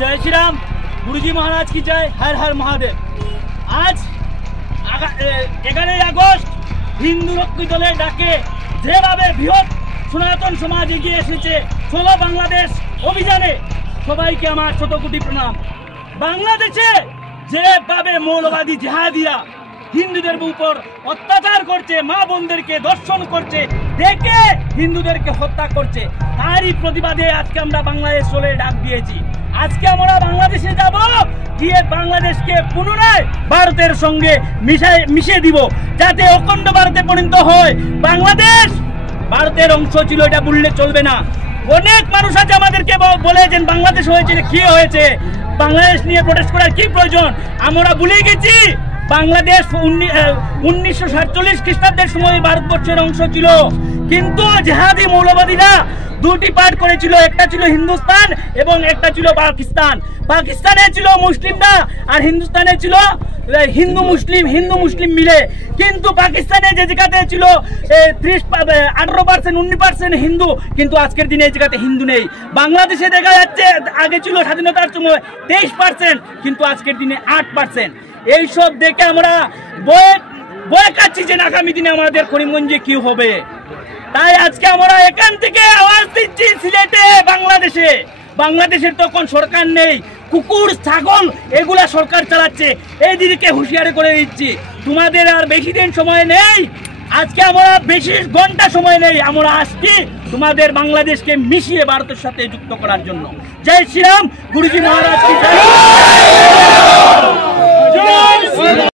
जय श्री राम, गुरुजी महाराज की जय, हर हर महादेव। आज 11 আগস্ট হিন্দু রক্ষী দলের ডাকে যেভাবে বৃহৎ সনাতন সমাজ এগিয়ে এসেছে চলো বাংলাদেশ অভিযানে, সবাইকে আমার ছোট কোটি প্রণাম। বাংলাদেশে যেভাবে মৌলবাদী জিহাদিরা হিন্দুদের উপর অত্যাচার করছে, মা বোনদেরকে দর্শন করছে, দেখে হিন্দুদেরকে হত্যা করছে, তারই প্রতিবাদে আজকে আমরা বাংলাদেশ চলে ডাক দিয়েছি। আজকে আমরা বাংলাদেশে যাব, গিয়ে বাংলাদেশকে পুনরায় ভারতের সঙ্গে মিশিয়ে দিব, যাতে অখণ্ড ভারতে পরিণত হয়। বাংলাদেশ ভারতের অংশ ছিল, এটা বললে চলবে না। অনেক মানুষ আছে আমাদেরকে বলেছেন বাংলাদেশ হয়েছে, কি হয়েছে, বাংলাদেশ নিয়ে প্রোটেস্ট করার কি প্রয়োজন। আমরা ভুলে গেছি বাংলাদেশ 1947 খ্রিস্টাব্দের সময় ভারতবর্ষের অংশ ছিল, কিন্তু জিহাদি মৌলবাদীরা দুটি পার্ট করেছিল, একটা ছিল হিন্দুস্তান এবং একটা ছিল পাকিস্তান। পাকিস্তানে ছিল মুসলিমরা আর হিন্দুস্তানে ছিল হিন্দু মুসলিম মিলে। কিন্তু পাকিস্তানে যে জায়গাতে ছিল 18% 19% হিন্দু, কিন্তু আজকের দিনে এই জায়গাতে হিন্দু নেই। বাংলাদেশে দেখা যাচ্ছে আগে ছিল স্বাধীনতার সময় 23%, কিন্তু আজকের দিনে 8%। এইসব দেখে আমরা বয়ে কাচ্ছি যে আগামী দিনে আমাদের করিমগঞ্জে কি হবে। তাই আজকে আমরা এখান থেকে আওয়াজ দিচ্ছি সিলেটে, বাংলাদেশের তখন সরকার নেই, কুকুর ছাগল এগুলা সরকার চালাচ্ছে। এই দিকে হুঁশিয়ারি করে দিচ্ছি, তোমাদের আর বেশি দিন সময় নেই, আজকে আমরা বেশি ঘন্টা সময় নেই, আমরা আসছি তোমাদের বাংলাদেশকে মিশিয়ে ভারতের সাথে যুক্ত করার জন্য। জয় শ্রীরাম, গুরুজি মহারাজ কি জয়।